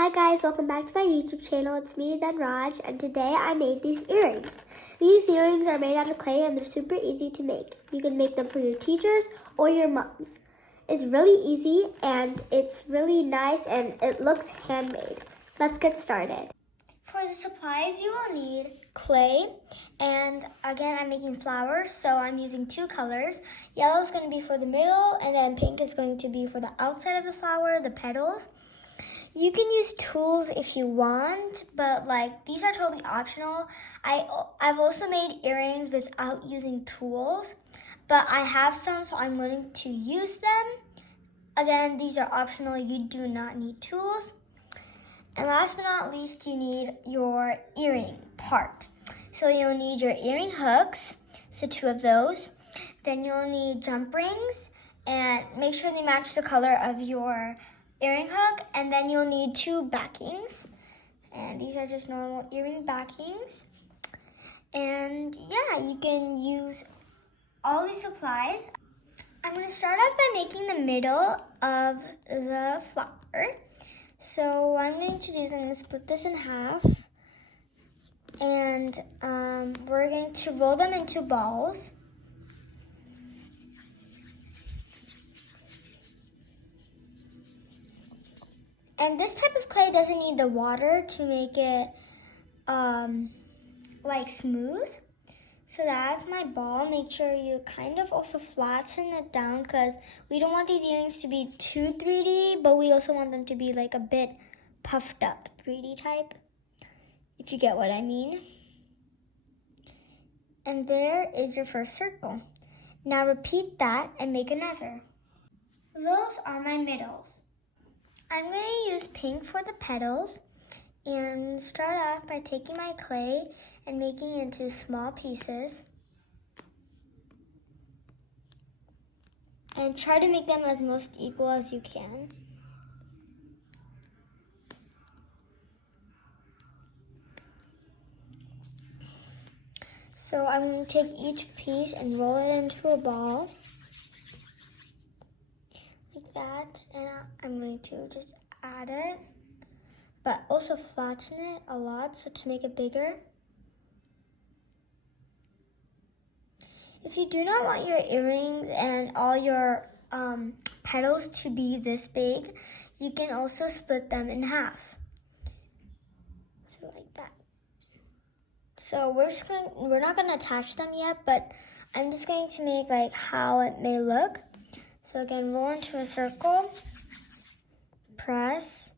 Hi guys, welcome back to my YouTube channel. It's me, Dhanraj, and today I made these earrings. These earrings are made out of clay and they're super easy to make. You can make them for your teachers or your moms. It's really easy and it's really nice and it looks handmade. Let's get started. For the supplies, you will need clay, and again, I'm making flowers, so I'm using two colors. Yellow is going to be for the middle, and then pink is going to be for the outside of the flower, the petals. You can use tools if you want, but these are totally optional. I've also made earrings without using tools, but I have some, so I'm going to use them. Again, these are optional. You do not need tools. And last but not least, you need your earring part. So you'll need your earring hooks, so 2 of those. Then you'll need jump rings, and make sure they match the color of your earring hook. And then you'll need 2 backings. And these are just normal earring backings. And yeah, you can use all these supplies. I'm going to start off by making the middle of the flower. So what I'm going to do is I'm going to split this in half, and we're going to roll them into balls. And this type of clay doesn't need the water to make it smooth. So that's my ball. Make sure you kind of also flatten it down because we don't want these earrings to be too 3D, but we also want them to be a bit puffed up 3D type, if you get what I mean. And there is your first circle. Now repeat that and make another. Those are my middles. I'm going to use pink for the petals and start off by taking my clay and making it into small pieces. And try to make them as most equal as you can. So I'm going to take each piece and roll it into a ball. Like that. And I'm going to just add it, but also flatten it a lot so to make it bigger. If you do not want your earrings and all your petals to be this big, you can also split them in half. So like that. So we're not going to attach them yet, but I'm just going to make how it may look. So again, roll into a circle, press,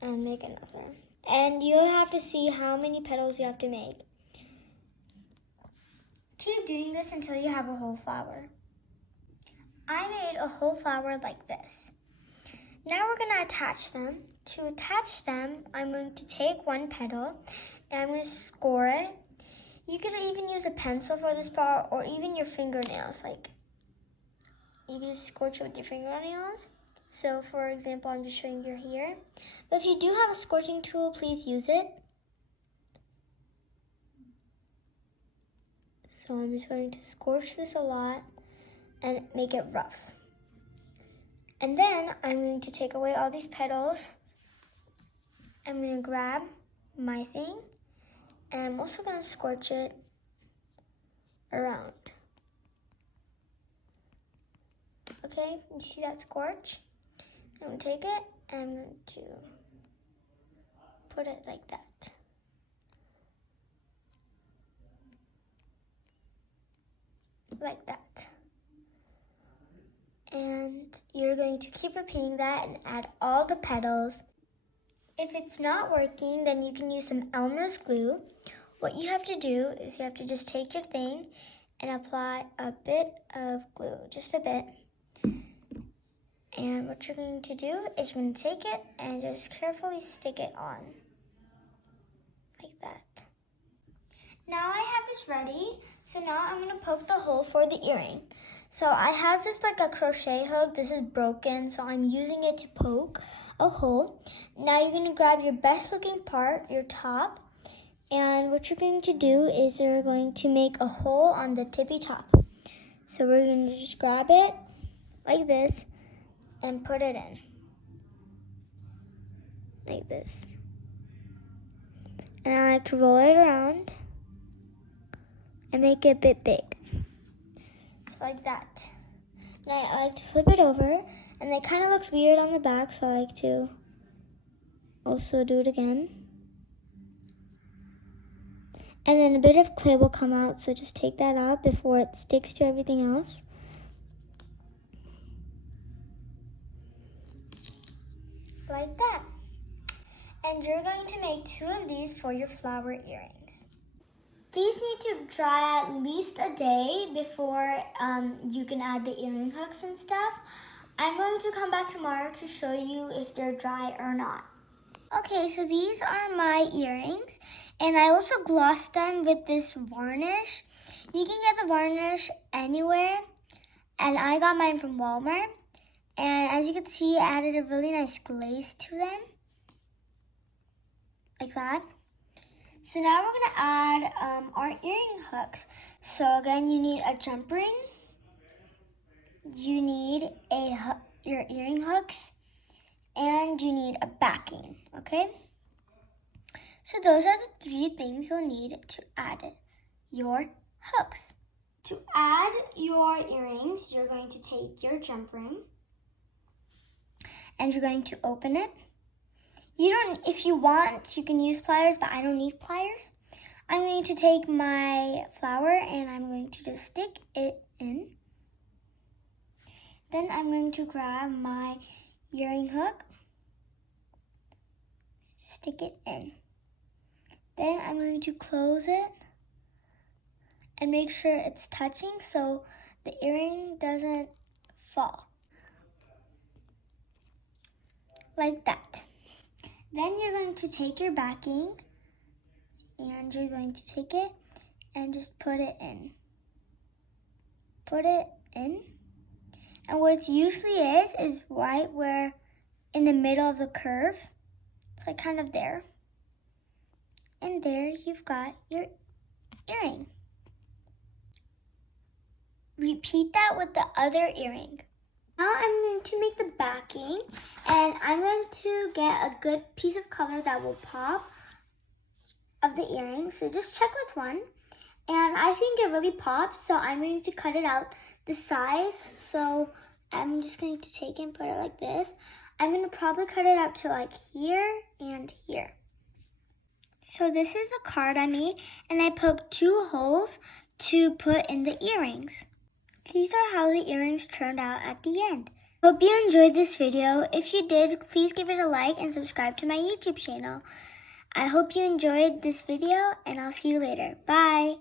and make another. And you'll have to see how many petals you have to make. Keep doing this until you have a whole flower. I made a whole flower like this. Now we're going to attach them. To attach them, I'm going to take one petal and I'm going to score it. You could even use a pencil for this part or even your fingernails. You can just scorch it with your fingernails. So for example, I'm just showing you here. But if you do have a scorching tool, please use it. So I'm just going to scorch this a lot and make it rough. And then I'm going to take away all these petals. I'm going to grab my thing and I'm also going to scorch it around. Okay, you see that scorch? I'm going to take it and I'm going to put it like that. Like that. And you're going to keep repeating that and add all the petals. If it's not working, then you can use some Elmer's glue. What you have to do is you have to just take your thing and apply a bit of glue, just a bit. And what you're going to do is you're going to take it and just carefully stick it on. Like that. Now I have this ready, so now I'm going to poke the hole for the earring. So I have just a crochet hook. This is broken, so I'm using it to poke a hole. Now you're going to grab your best looking part, your top, and what you're going to do is you're going to make a hole on the tippy top. So we're going to just grab it like this and put it in. like this. And I like to roll it around and make it a bit big, like that. Now I like to flip it over, and it kind of looks weird on the back, so I like to also do it again. And then a bit of clay will come out, so just take that out before it sticks to everything else. Like that. And you're going to make 2 of these for your flower earrings. These need to dry at least a day before you can add the earring hooks and stuff. I'm going to come back tomorrow to show you if they're dry or not. Okay, so these are my earrings, and I also glossed them with this varnish. You can get the varnish anywhere, and I got mine from Walmart. And as you can see, I added a really nice glaze to them, like that. So now we're gonna add our earring hooks. So again, you need a jump ring, you need your earring hooks, and you need a backing, okay? So those are the 3 things you'll need to add your hooks. To add your earrings, you're going to take your jump ring and you're going to open it. If you want, you can use pliers, but I don't need pliers. I'm going to take my flower and I'm going to just stick it in. Then I'm going to grab my earring hook, stick it in. Then I'm going to close it and make sure it's touching so the earring doesn't fall. Like that. Then you're going to take your backing and you're going to take it and just put it in. Put it in. And what it usually is right where in the middle of the curve, like kind of there. And there you've got your earring. Repeat that with the other earring. Now I'm going to make the backing, and I'm going to get a good piece of color that will pop of the earring. So just check with one. And I think it really pops, so I'm going to cut it out the size. So I'm just going to take it and put it like this. I'm going to probably cut it out to like here and here. So this is the card I made, and I poked 2 holes to put in the earrings. These are how the earrings turned out at the end. Hope you enjoyed this video. If you did, please give it a like and subscribe to my YouTube channel. I hope you enjoyed this video, and I'll see you later. Bye!